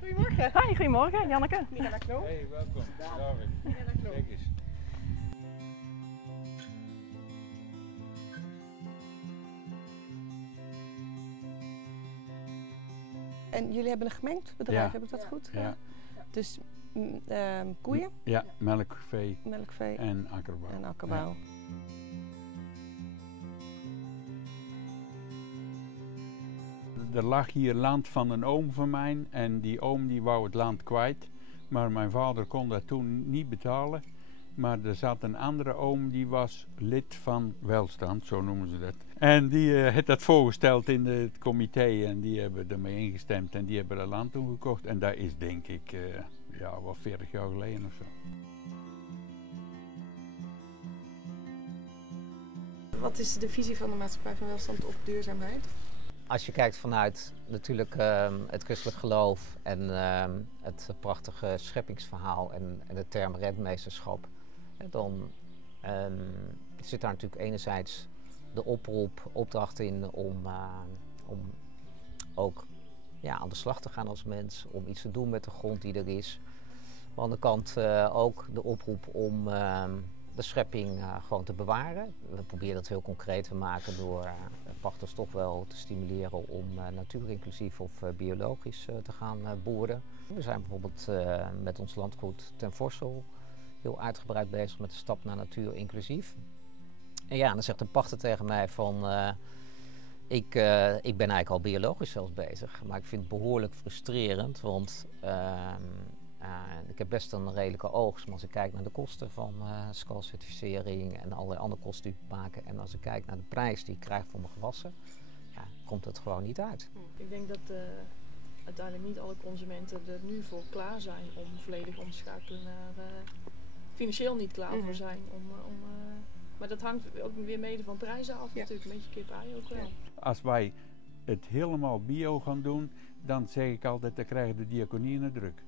Goedemorgen. Hi, goedemorgen, Janneke. Mirella Knoop. Hey, welkom. David. Mirella Knoop. Kijk eens. En jullie hebben een gemengd bedrijf, Ja. heb ik dat goed? Ja, Dus koeien, ja, melkvee melkvee en akkerbouw. en akkerbouw. Ja. Er lag hier land van een oom van mij en die oom die wou het land kwijt. Maar mijn vader kon dat toen niet betalen. Maar er zat een andere oom die was lid van Welstand, zo noemen ze dat. En die heeft dat voorgesteld in het comité en die hebben ermee ingestemd en die hebben dat land toen gekocht. En dat is denk ik wel 40 jaar geleden of zo. Wat is de visie van de Maatschappij van Welstand op duurzaamheid? Als je kijkt vanuit natuurlijk het christelijk geloof en het prachtige scheppingsverhaal en de term redmeesterschap, dan zit daar natuurlijk enerzijds de opdracht in om ook aan de slag te gaan als mens, om iets te doen met de grond die er is. Maar aan de kant ook de oproep om de schepping gewoon te bewaren. We proberen dat heel concreet te maken door pachters toch wel te stimuleren om natuurinclusief of biologisch te gaan boeren. We zijn bijvoorbeeld met ons landgoed Ten Vorsel heel uitgebreid bezig met de stap naar natuurinclusief. En ja, dan zegt de pachter tegen mij van ik ben eigenlijk al biologisch zelfs bezig, maar ik vind het behoorlijk frustrerend, want ik heb best een redelijke oogst, maar als ik kijk naar de kosten van SCAL-certificering en allerlei andere kosten die ik maken en als ik kijk naar de prijs die ik krijg voor mijn gewassen, komt het gewoon niet uit. Ik denk dat uiteindelijk niet alle consumenten er nu voor klaar zijn om volledig om te schakelen naar financieel niet klaar voor zijn. Maar dat hangt ook weer mede van prijzen af natuurlijk, een beetje kip-ei ook wel. Als wij het helemaal bio gaan doen, dan zeg ik altijd, dan krijgen de diaconieën het druk.